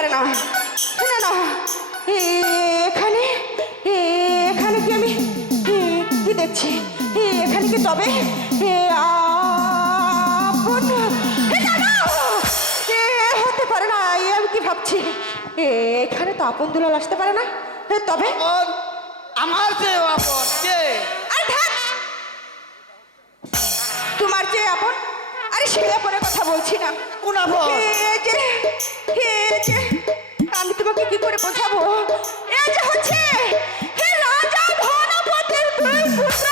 পারে না। না না, এখানে এখানে কি আমি কি দেখছি? এখানে কি তবে আপন? না না, হতে পারে না। আমি কি ভাবছি? এখানে তো আপন দুলাল আসতে পারে না। তবে আমার যে আপন কে? তোমার যে আপন? আরে সে আপনের কথা বলছি না। কোন আপন? আমি তোমাকে কি করে বোঝাবো? এ যে হচ্ছে রাজা ধনপতির দুই পুত্র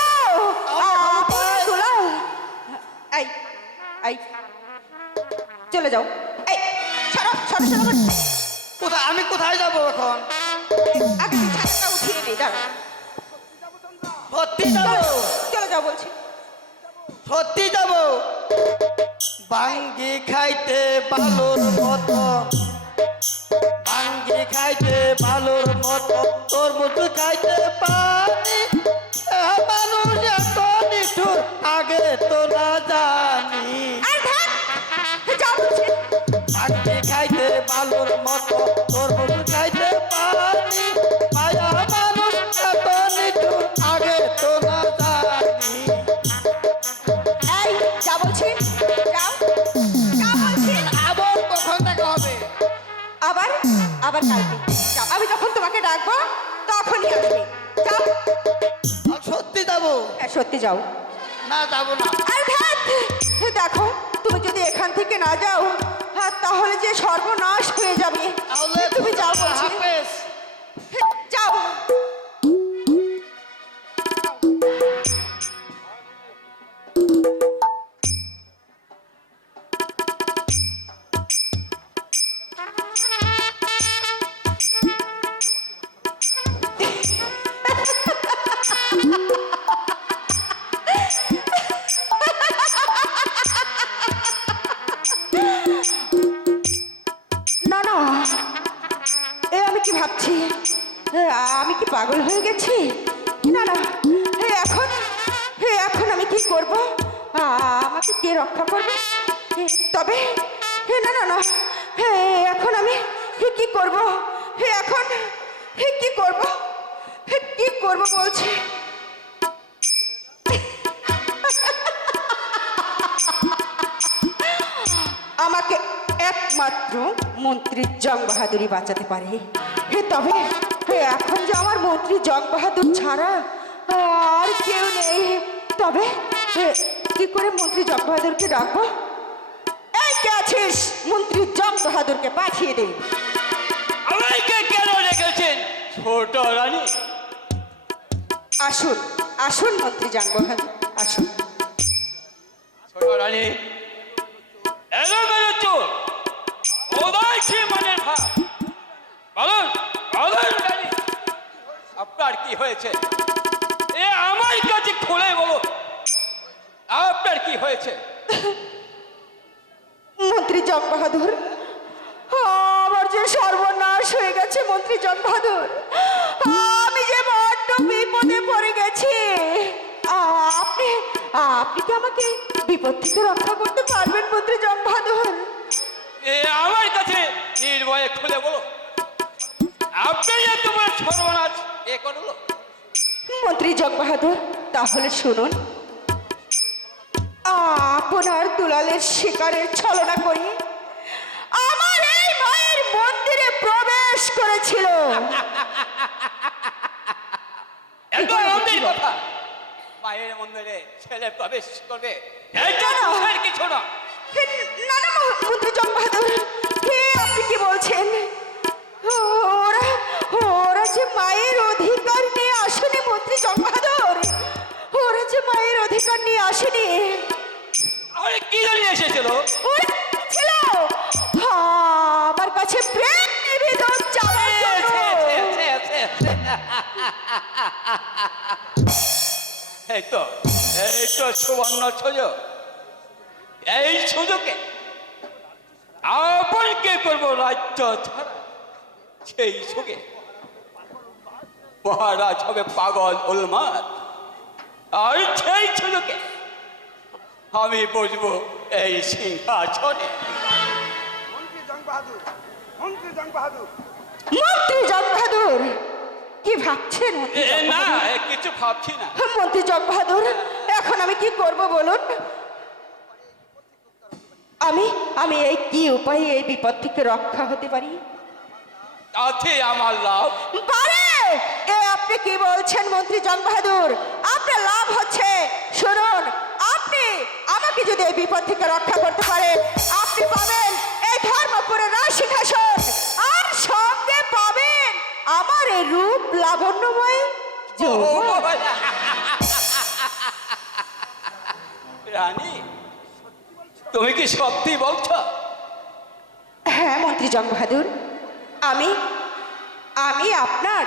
আপন দুলাল। এই এই চলে যাও। এই সরো সরো সরো। কোথায়? আমি কোথায় যাব এখন? আগে ছাতাটা উঠিয়ে নে। দাঁড়া, সত্যি যাব? চলে যাও বলছি। সত্যি যাব? ভাঙ্গি খাইতে বালুর মতো, ভাঙ্গি খাইতে বালুর মতো, তোর মতো খাইতে পানি। মানুষ এত নিঠুর আগে তো না জানি। যাও বলছি। ভাঙ্গি খাইতে বালুর মতো, তোর মতো খাইতে পানি। মায়া মানুষ এত নিঠুর আগে তো না জানি। এই যা বলছি, যাও যা বলছি। আবার কখন দেখা হবে? আবার আবার কালকে যাও। আমি যখন তোমাকে ডাকবো তখনই আসবে। যাও। আর সত্যি যাবো? হ্যাঁ সত্যি যাও। না যাবো না। আর দেখো, তুমি যদি এখান থেকে না যাও তাহলে যে সর্বনাশ হয়ে যাবে। তাহলে তুমি যাও বলছি। হাফেজ। যাও। না না, আমি কি ভাবছি? আমি কি পাগল হয়ে গেছি? না না, এখন এখন আমি কি করব? আমাকে কে রক্ষা করবে? তবে না না না, এখন আমি কি করব? এখন কি করব? কি করব বলছি? আমাকে একমাত্র মন্ত্রী জং বাহাদুরই বাঁচাতে পারে। তবে এখন যে আমার মন্ত্রী জং বাহাদুর ছাড়া আর কেউ নেই। তবে কি করে মন্ত্রী জং বাহাদুরকে ডাকবো? এই কে আছিস? মন্ত্রী জং বাহাদুরকে পাঠিয়ে দে। আমাকে কেন রেখেছেন ছোট রানী? আসুন আসুন মন্ত্রী জং বাহাদুর আসুন। ছোট রানী এলো বেরোচ্ছো ওদাইছি মনের ভাব। বলুন বলুন রানী, আপনার কি হয়েছে? এ আমার কাছে খুলে বলো, আপনার কি হয়েছে? মন্ত্রী জং বাহাদুর, আমার যে সর্বনাশ হয়ে গেছে মন্ত্রী জং বাহাদুর। আমি যে বড্ড বিপদে পড়ে গেছি। আপনি আপনি কি আমাকে বিপদ থেকে রক্ষা করতে পারবেন মন্ত্রী জং বাহাদুর? এ আমার কাছে নির্ভয়ে খুলে বলো, আপনি যে তোমার সর্বনাশ এ করলো। মন্ত্রী জং বাহাদুর তাহলে শুনুন। আপনার দুলালের শিকারের ছলনা করি আমার এই মায়ের মন্দিরে প্রবেশ করেছিল। এত মন্দির কথা, মায়ের মন্দিরে ছেলে প্রবেশ করবে এটা দোষের কিছু না। না না মন্ত্রী জং বাহাদুর, আপনি কি বলছেন? ওরা ওরা যে মায়ের অধিকার নিয়ে আসেনি মন্ত্রী জং বাহাদুর। ওরা যে মায়ের অধিকার নিয়ে আসেনি। আরে কি জানিয়ে এসেছিল? ওরা ছিল আমার কাছে প্রেম নিবেদন চাওয়ার জন্য। এই তো সুবর্ণ সুযোগ, এই সুযোগে আপনাকে করবো রাজ্য ছাড়া। সেই সুযোগে মহারাজ হবে পাগল উন্মাদ, আর সেই সুযোগে আমি বসবো এই সিংহাসনে। মন্ত্রী জং বাহাদুর, মন্ত্রী জং বাহাদুর। মন্ত্রী জং বাহাদুর কি ভাবছেন মন্ত্রী জং না বাহাদুর? কিছু ভাবছি না। মন্ত্রী জং বাহাদুর এখন আমি কি করব বলুন? আমি আমি এই কি উপায়ে এই বিপদ থেকে রক্ষা হতে পারি? তাতে আমার লাভ। পারে এ আপনি কি বলছেন মন্ত্রী জং বাহাদুর? আপনার লাভ হচ্ছে, শুনুন, আপনি আমাকে যদি এই বিপদ থেকে রক্ষা করতে পারেন, আপনি পাবেন এই ধর্মপুরের রাজসিংহাসন, আর সঙ্গে পাবেন আমার এই রূপ লাবণ্যময় যৌবন। রানী তুমি কি সত্যি বলছো? হ্যাঁ মন্ত্রী জং বাহাদুর, আমি আমি আপনার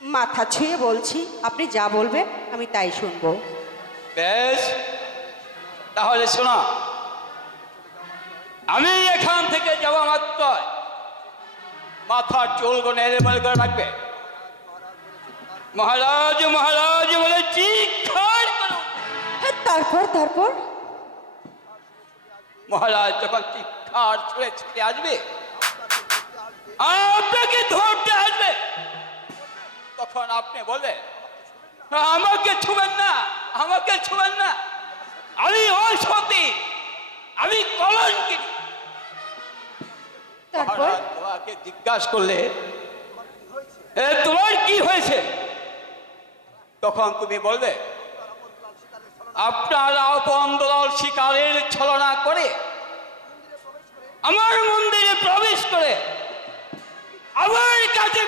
মাথা ছুঁয়ে বলছি, আপনি যা বলবেন আমি তাই শুনবো। বেশ, তাহলে শোনো, আমি এখান থেকে যাওয়া মাত্র মাথার চুলগুলো এলোমেলো করে রাখবে। মহারাজ মহারাজ বলে চিৎকার করো। তারপর তারপর মহারাজ যখন চিৎকার ছুঁড়ে ছুটে আসবে, আপনাকে ধরতে আসবে, তখন আপনি বলবেন আমাকে ছুবেন না, আমাকে ছুবেন না, আমি অসতী, আমি কলঙ্কিনী। তারপর মহারাজ তোমাকে জিজ্ঞাসা করলে তোমার কি হয়েছে, তখন তুমি বলবে আপনার আপন দলাল শিকারের ছলনা করে আমার মন্দিরে প্রবেশ করে আমার কাছে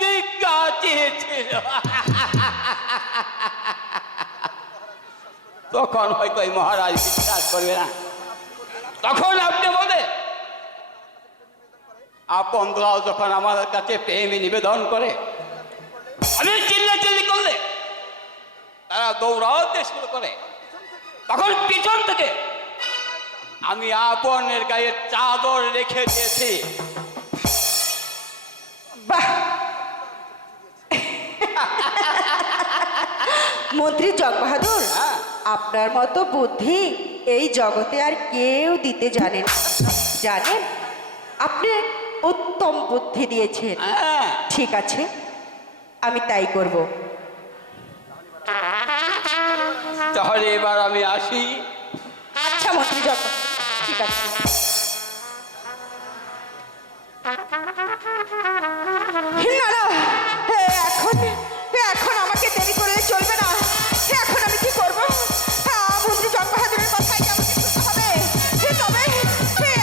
ভিক্ষা চেয়েছিল। তখন হয়তো এই মহারাজ বিশ্বাস করবে না, তখন আপনি বলে আপন দলাল যখন আমার কাছে প্রেমে নিবেদন করে, আমি চিল্লাচিল্লি করলে তারা দৌড়াতে শুরু করে, তখন পিছন থেকে আমি আপনের গায়ে চাদর রেখে দিয়েছি। বাহ, মন্ত্রী জং বাহাদুর, হ্যাঁ। আপনার মতো বুদ্ধি এই জগতে আর কেউ দিতে জানেন না। জানেন, আপনি উত্তম বুদ্ধি দিয়েছেন। হ্যাঁ, ঠিক আছে, আমি তাই করব। তাহলে এবার আমি আসি। আচ্ছা মন্ত্রী জং বাহাদুর, ঠিক আছে। না না, এখন এখন আমাকে দেরি করলে চলবে না। এখন আমি কি করব? মন্ত্রী জং বাহাদুরের কথাই আমাকে শুনতে হবে। তবে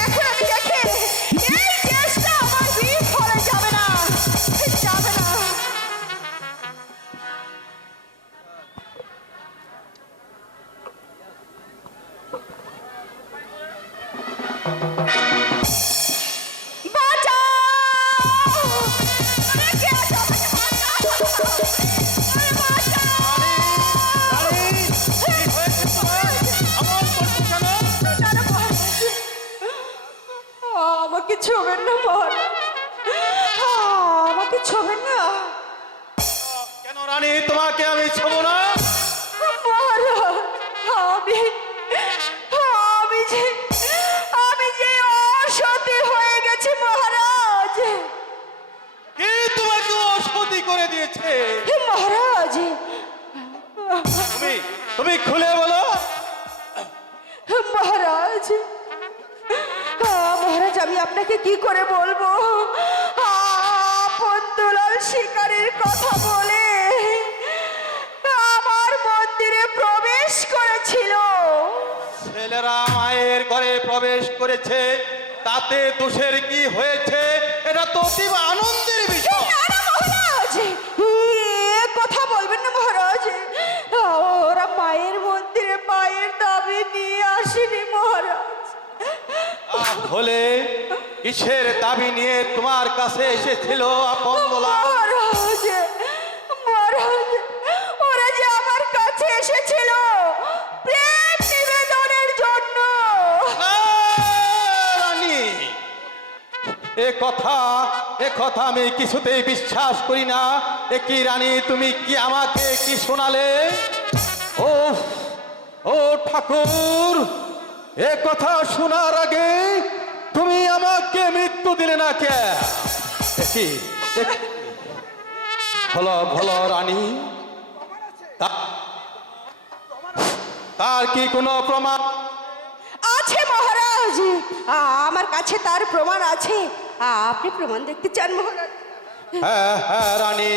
এখন আমি দেখি এই চেষ্টা আমার বিফলে যাবে না, যাবে না। আমাকে ছোবেন না মহারাজ, আমাকে ছোবেন না কেন রানী, তোমাকে আমি ছোব না? মহারাজ। আমি আমি যে আমি যে অসতী হয়ে গেছি মহারাজ। কে তোমাকে অসতী করে দিয়েছে? মহারাজ, তুমি তুমি খুলে বলো। মহারাজ, মহারাজ আমি আপনাকে কি করে বলবো? আপন দুলাল শিকারের কথা বলে আমার মন্দিরে প্রবেশ করেছিল। ছেলেরা মায়ের ঘরে প্রবেশ করেছে, তাতে দোষের কি হয়েছে? এটা তো অতীব আনন্দের বিষয়। না না মহারাজ, এ কথা বলবেন না মহারাজ। ওরা মায়ের মন্দিরে মায়ের দাবি নিয়ে আসেনি মহারাজ। হলে কিসের দাবি নিয়ে তোমার কাছে এসেছিল আপন দোলাল? মহারাজ, মহারাজ, ওরা যে আমার কাছে এসেছিল প্রেম নিবেদনের জন্য। রানী, এ কথা আমি কিছুতেই বিশ্বাস করি না। এ কি রানী, তুমি কি আমাকে কি শোনালে? ও ও ঠাকুর, এ কথা শোনার আগে তুমি আমাকে মৃত্যু দিলে না কে? ভালো ভালো রানী, তার কি কোনো প্রমাণ? আছে মহারাজ, আমার কাছে তার প্রমাণ আছে। আপনি প্রমাণ দেখতে চান মহারাজ? হ্যাঁ হ্যাঁ রানী,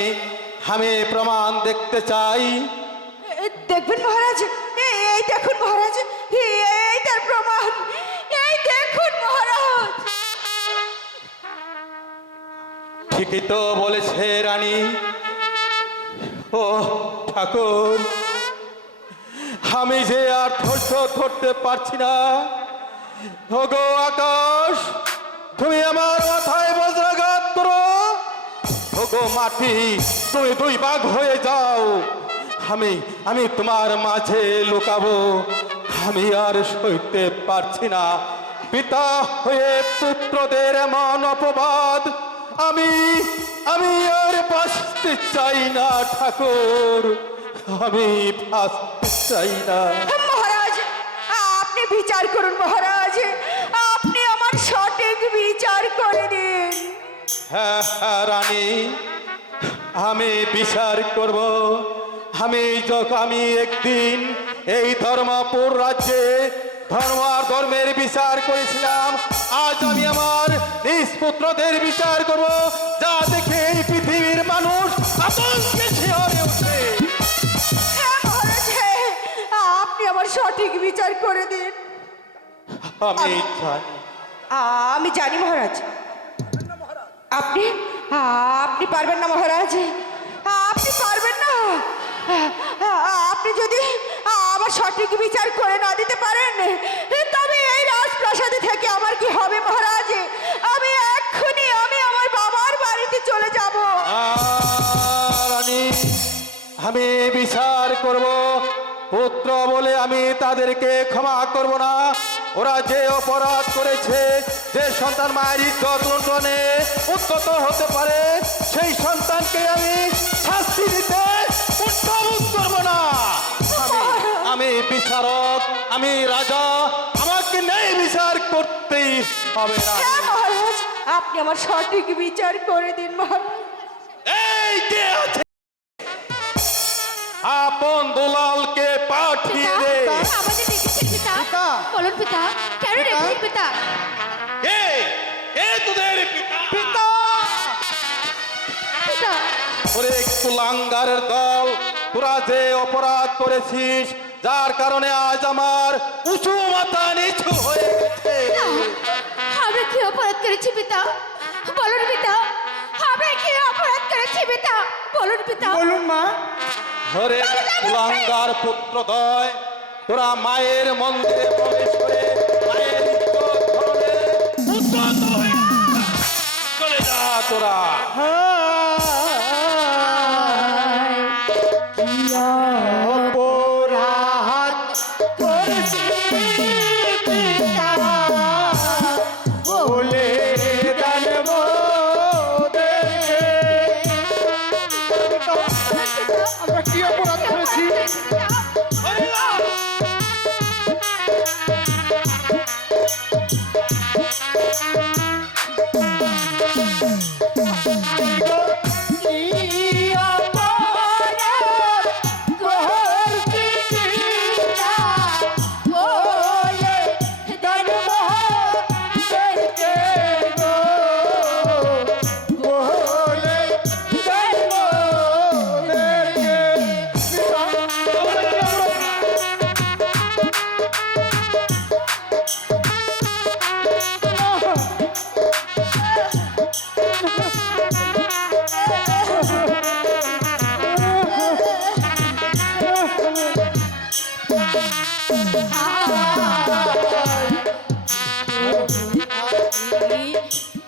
আমি প্রমাণ দেখতে চাই। দেখবেন মহারাজ, এই দেখুন মহারাজ, এই তার প্রমাণ, এই দেখুন মহারাজ। ঠিকই তো বলেছে রানী। ও ঠাকুর, আমি যে আর ধৈর্য ধরতে পারছি না। ওগো আকাশ, তুমি আমার মাথায় বজ্রাঘাত করো। ওগো মাটি, তুমি দুই ভাগ হয়ে যাও। আমি তোমার মাঝে লুকাবো। আমি আর সইতে পারছি না। পিতা হয়ে পুত্রদের এমন অপবাদ আমি আর বাঁচতে চাই না ঠাকুর, আমি বাঁচতে চাই না। মহারাজ, আপনি বিচার করুন মহারাজ, আপনি আমার সঠিক বিচার করে দিন। হ্যাঁ হ্যাঁ রানী, আমি বিচার করব। আমি একদিন এই ধর্মপুর রাজ্যে ধর্ম আর ধর্মের বিচার করেছিলাম। আজ আমি আমার নিজ পুত্রদের বিচার করব, যা দেখে এই পৃথিবীর মানুষ আতঙ্কে শিহরে ওঠে। হ্যাঁ মহারাজ, হ্যাঁ, আপনি আমার সঠিক বিচার করে দিন। আমি জানি মহারাজ, আপনি আপনি পারবেন না মহারাজ, আপনি পারবেন না। আপনি যদি আমার সঠিক বিচার করে না দিতে পারেন, তবে এই রাজপ্রাসাদে থেকে আমার কি হবে মহারাজ? আমি এক্ষুনি আমার বাবার বাড়িতে চলে যাব। রানী, আমি বিচার করব। পুত্র বলে আমি তাদেরকে ক্ষমা করব না। ওরা যে অপরাধ করেছে, যে সন্তান মায়ের ইজ্জত লুণ্ঠনে উদ্যত হতে পারে, সেই সন্তানকে আমি শাস্তি দিতে উদ্যম করব না। আমি বিচারক, আমি রাজা, আমাকে ন্যায় বিচার করতেই হবে না। হ্যাঁ মহারাজ, আপনি আমার সঠিক বিচার করে দিন মহারাজ। এই কে আছে? আপন দুলালকে পাঠিয়ে দে। আমাদের ডেকেছেন পিতা। বলুন পিতা, কেন ডেকেছেন পিতা? কে তোদের পিতা? পিতা। ওরে কুলাঙ্গারের দল, তোরা যে অপরাধ করেছিস, যার কারণে আজ আমার উঁচু মাথা নিচু হয়ে গেছে। আমি কি অপরাধ করেছি পিতা? বলুন পিতা, আমি কি অপরাধ করেছি পিতা? বলুন পিতা। বলুন মা। ওরে কুলাঙ্গার পুত্রদয়, তোরা মায়ের মন্দিরে প্রবেশ করে মায়ের ইজ্জত ধরে উদ্ধত হয়ে চলে যা তোরা। অপরাধ করেছি পিতা, বলে জানবো দেখে। আমরা কি অপরাধ করেছি?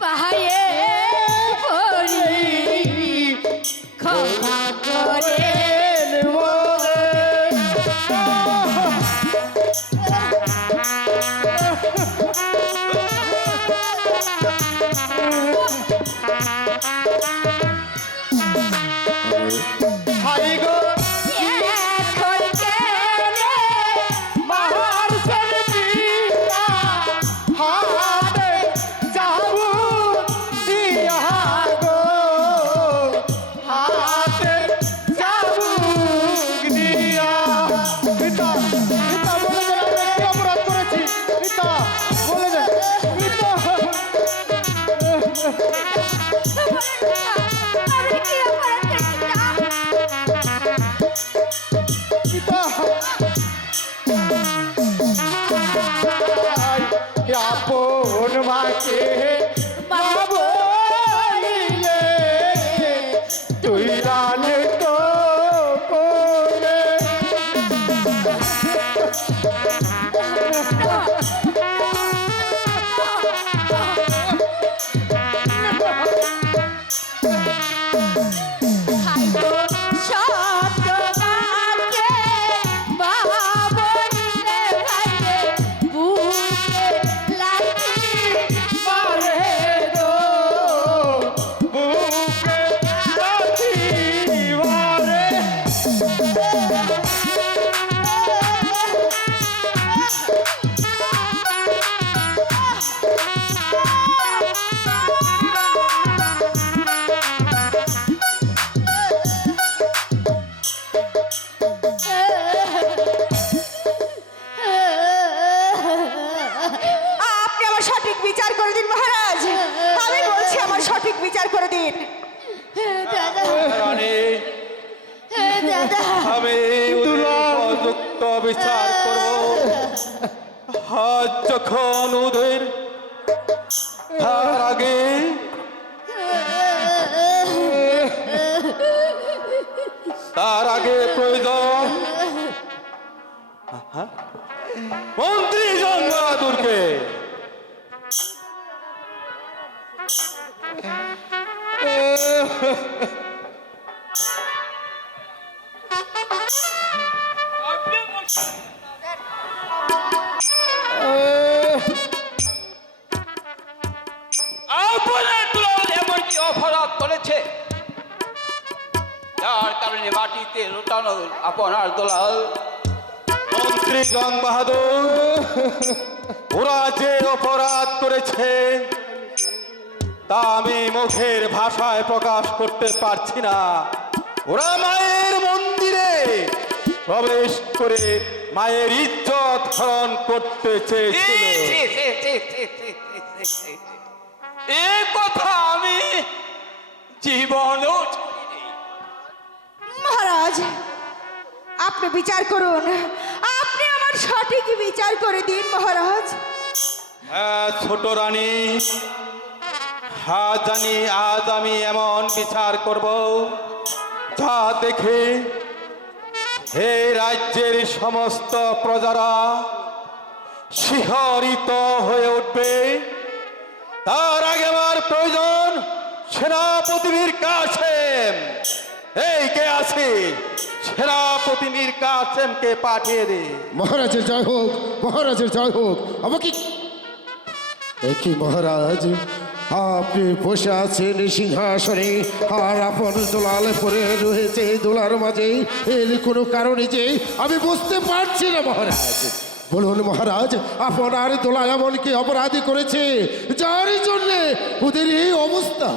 পাহাড়ে পড়ি ক্ষমা করে হাই গো এখন কেনে মার পিতা, হারে যা আপন মাকে মা বলিলে তুই রান তো করে বুকে লাথি মারে। আপনি আমার সঠিক বিচার করে দিন মহারাজ, আমি বলছি আমার সঠিক বিচার করে দিন। দাদা রানী, দাদা আমি উপযুক্ত বিচার করব। আজ যখন ওদের তার আগে প্রয়োজন মন্ত্রী জঙ্গাদুরকে। আপনার দুলাল এমন কি অপরাধ করেছে যার কারণে মাটিতে লুটানো আপনার দুলাল? মন্ত্রী জং বাহাদুর, ওরা যে অপরাধ করেছে তা আমি মুখের ভাষায় প্রকাশ করতে পারছি না। ওরা মায়ের মন্দিরে প্রবেশ করে মায়ের ইজ্জত হরণ করতে চেয়েছিল। এ কথা আমি জীবনেও শুনিনি। মহারাজ আপনি বিচার করুন, আপনি আমার সঠিক বিচার করে দিন মহারাজ। হ্যাঁ ছোট রানী, জানি আজ আমি এমন বিচার করব যা দেখে এই রাজ্যের সমস্ত প্রজারা শিহরিত হয়ে উঠবে। তার আগে আমার প্রয়োজন সেনাপতি মীর কাসেম। এই কে আছে? সেনাপতি মীর কাসেমকে পাঠিয়ে দে। মহারাজের জয় হোক, মহারাজের জয় হোক। আমাকে কি মহারাজ, আপনি বসে আছেন সিংহাসনে আর আপন দোলাল পরে রয়েছে দোলার মাঝে, এর কোনো কারণে যে আমি বুঝতে পারছি না মহারাজ। বলুন মহারাজ, আপনার দোলা এমন কি অপরাধী করেছে যার জন্যে ওদের এই অবস্থা?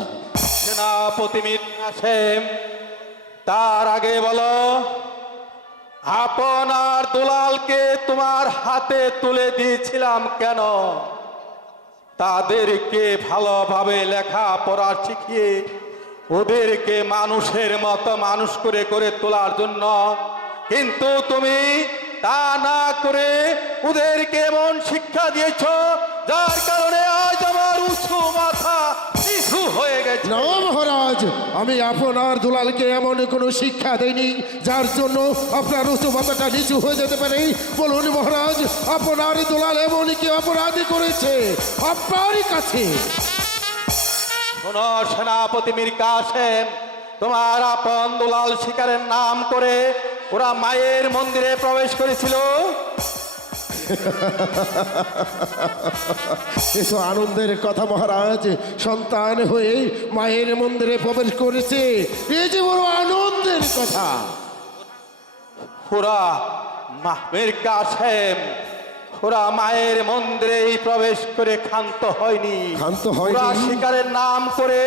সেনাপতি মীর কাসেম, তার আগে বলো আপনার দুলালকে তোমার হাতে তুলে দিয়েছিলাম কেন? তাদেরকে ভালোভাবে লেখাপড়া শিখিয়ে ওদেরকে মানুষের মতো মানুষ করে করে তোলার জন্য, কিন্তু তুমি তা না করে ওদেরকে এমন শিক্ষা দিয়েছ যার কারণে আজ আমার উঁচু মাথা নিচু হয়ে গেছে। না মহারাজ, আমি আপনার দুলালকে এমন কোনো শিক্ষা দেইনি যার জন্য আপনার উঁচু মাথাটা নিচু হয়ে যেতে পারে। বলুন মহারাজ, আপনার দুলাল এমন কি অপরাধী করেছে আপনারই কাছে? শোনো সেনাপতি মীর কাসেম, তোমার আপন দুলাল শিকারের নাম করে ওরা মায়ের মন্দিরে প্রবেশ করেছিল। এ তো আনন্দের কথা মহারাজ, সন্তান হয়ে মায়ের মন্দিরে প্রবেশ করেছে, এ যে বড় আনন্দের কথা। ওরা মীর কাসেম, ওরা মায়ের মন্দিরেই প্রবেশ করে ক্ষান্ত হয়নি। ক্ষান্ত হয়নি? ওরা শিকারের নাম করে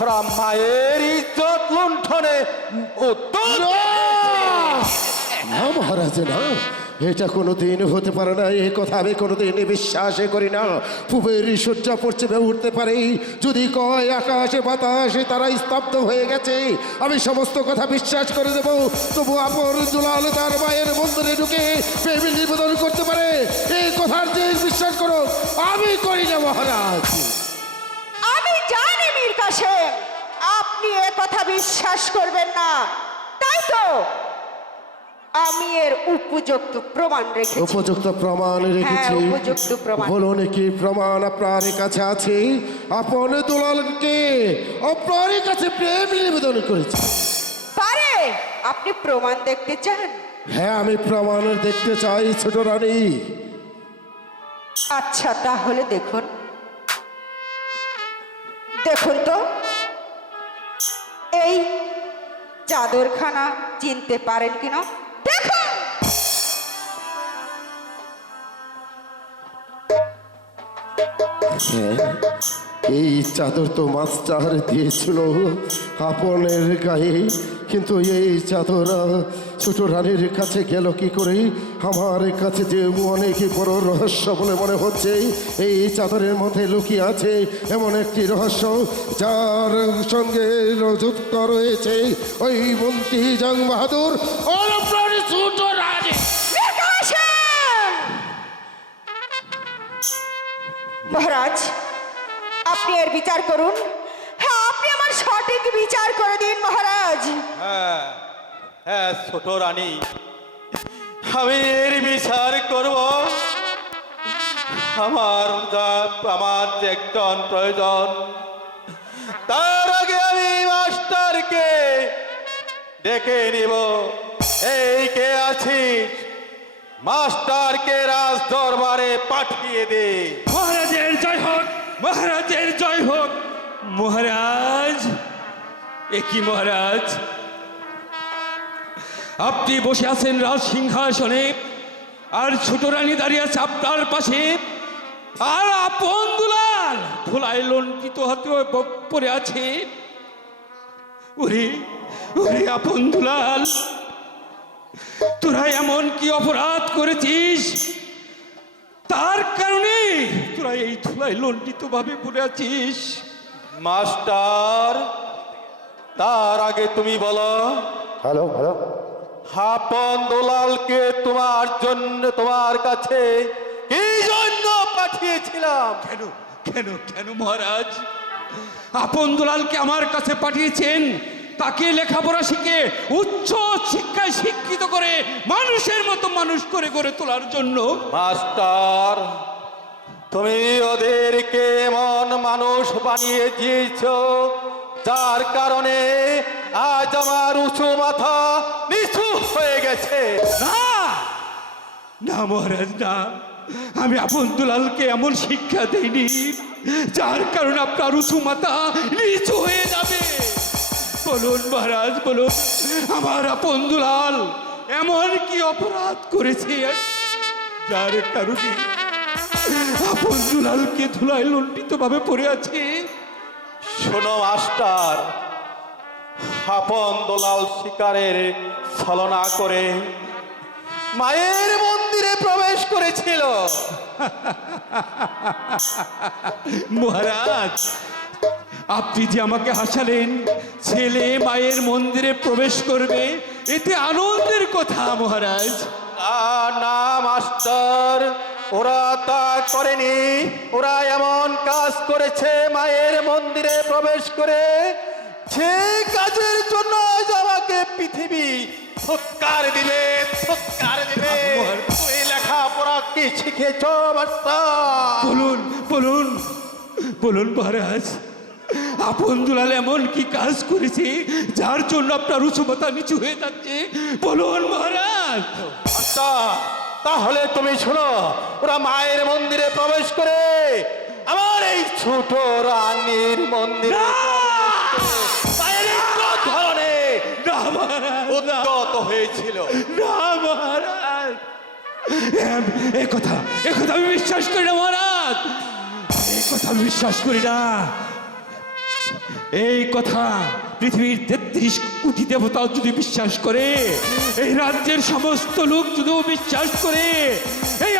ওরা মায়ের ইজ্জত লুণ্ঠনে উদ্যোগ না মহারাজ, না, এটা কোনোদিন হতে পারে না, এই কথা আমি কোনোদিন বিশ্বাসই করি না। পূবের সূর্য পশ্চিমে উঠতে পারে, যদি কয় আকাশে বাতাসে তারা স্তব্ধ হয়ে গেছে, আমি সমস্ত কথা বিশ্বাস করে দেব। তবু আপন দুলাল তার মায়ের মন্দিরে ঢুকে প্রেমের নিবেদন করতে পারে, এই কথার যে বিশ্বাস করো আমি করি না মহারাজ। আমি জানি মীর কাসেম, আপনি এ কথা বিশ্বাস করবেন না, তাই তো আমি এর উপযুক্ত প্রমাণ রেখেছি। উপযুক্ত প্রমাণ রেখেছি? হ্যাঁ, উপযুক্ত প্রমাণ। বলুন কি প্রমাণ আপনার কাছে আছে? আপন দুলালকে আপনার কাছে প্রেম নিবেদন করেছে। পারে আপনি প্রমাণ দেখতে চান? হ্যাঁ, আমি প্রমাণ দেখতে চাই ছোট রানী। আচ্ছা তাহলে দেখুন, দেখুন তো এই চাদরখানা চিনতে পারেন কিনা দেখুন। হ্যাঁ, এই চাদর তো মাস্টার দিয়েছিল আপনের গায়ে, কিন্তু এই চাদর ছোট রানীর কাছে গেল কি করে? আমার কাছে যে অনেক বড় রহস্য বলে মনে হচ্ছে, এই চাদরের মধ্যে লুকিয়ে আছে এমন একটি রহস্য যার সঙ্গে যুক্ত রয়েছে ওই মন্ত্রী জং বাহাদুর ও আপনার ছোট রানী। মহারাজ, আপনি এর বিচার করুন। হ্যাঁ, আপনি আমার সঠিক বিচার করে দিন মহারাজ। হ্যাঁ হ্যাঁ ছোট রানী, আমি এর বিচার করব। আমার যে একজন প্রয়োজন, তার আগে আমি মাস্টারকে ডেকে নিব। এই কে আছিস? মাস্টারকে রাজ দরবারে পাঠিয়ে দে। মহারাজের জয় হোক, মহারাজের জয় হোক। মহারাজ, এ কি মহারাজ, আপনি বসে আছেন রাজ সিংহাসনে, আর ছোট রানী দাঁড়িয়ে আছে আপনার পাশে, আর আপন দুলাল ধুলায় লণ্ঠিত হাতে পড়ে আছে। ওরে ওরে আপন দুলাল, তোরা এমন কি অপরাধ করেছিস তার কারণে তোরা এই ধুলায় লণ্ঠিত ভাবে পড়ে আছিস? মাস্টার, তার আগে তুমি বলো, হ্যালো হ্যালো, আপন দুলালকে তোমার কাছে কি জন্য পাঠিয়েছিলাম? কেন কেন কেন মহারাজ, আপন দুলালকে আমার কাছে পাঠিয়েছেন তাকে লেখাপড়া শিখে উচ্চ শিক্ষায় শিক্ষিত করে মানুষের মতো মানুষ করে গড়ে তোলার জন্য। মাস্টার, তুমি ওদেরকে এমন মানুষ বানিয়ে দিয়েছ যার কারণে আজ আমার উঁচু মাথা নিচু হয়ে গেছে। না না মহারাজ, না, আমি আপন দুলালকে এমন শিক্ষা দেইনি যার কারণে আপনার উঁচু মাথা নিচু হয়ে যাবে। বলুন মহারাজ, বলুন, আমার আপন দুলাল এমন কি অপরাধ করেছে যার কারণে আপন দুলালকে ধুলায় লণ্ঠিত ভাবে পড়ে আছে? শোনো মাস্টার, আপন দুলাল শিকারের ছলনা করে মায়ের মন্দিরে প্রবেশ করেছিল। মহারাজ, আপনি যে আমাকে হাসালেন, ছেলে মায়ের মন্দিরে প্রবেশ করবে, এতে আনন্দের কথা মহারাজ। না মাস্টার, ওরা তা করেনি। ওরা এমন কাজ করেছে মায়ের মন্দিরে প্রবেশ করে, যে কাজের জন্য আজ আমাকে পৃথিবী ধিক্কার দিবে, ধিক্কার দিবে। তুই লেখাপড়া কি শিখেছ মাস্টার? বলুন বলুন বলুন মহারাজ, আপন দুলাল এমন কি কাজ করেছে যার জন্য আপনার উঁচু মাথা নিচু হয়ে যাচ্ছে? বলুন মহারাজ। আচ্ছা তাহলে তুমি শোনো, ওরা মায়ের মন্দিরে প্রবেশ করে আমার এই ছোট রানীর মন্দিরে ধরনের না মহারাজ, উদ্যত হয়েছিল। না মহারাজ, এ কথা আমি বিশ্বাস করি না মহারাজ, এ কথা আমি বিশ্বাস করি না। এই কথা পৃথিবীর 33 কোটি দেবতাও যদি বিশ্বাস করে, এই রাজ্যের সমস্ত লোক যদিও বিশ্বাস করে, এই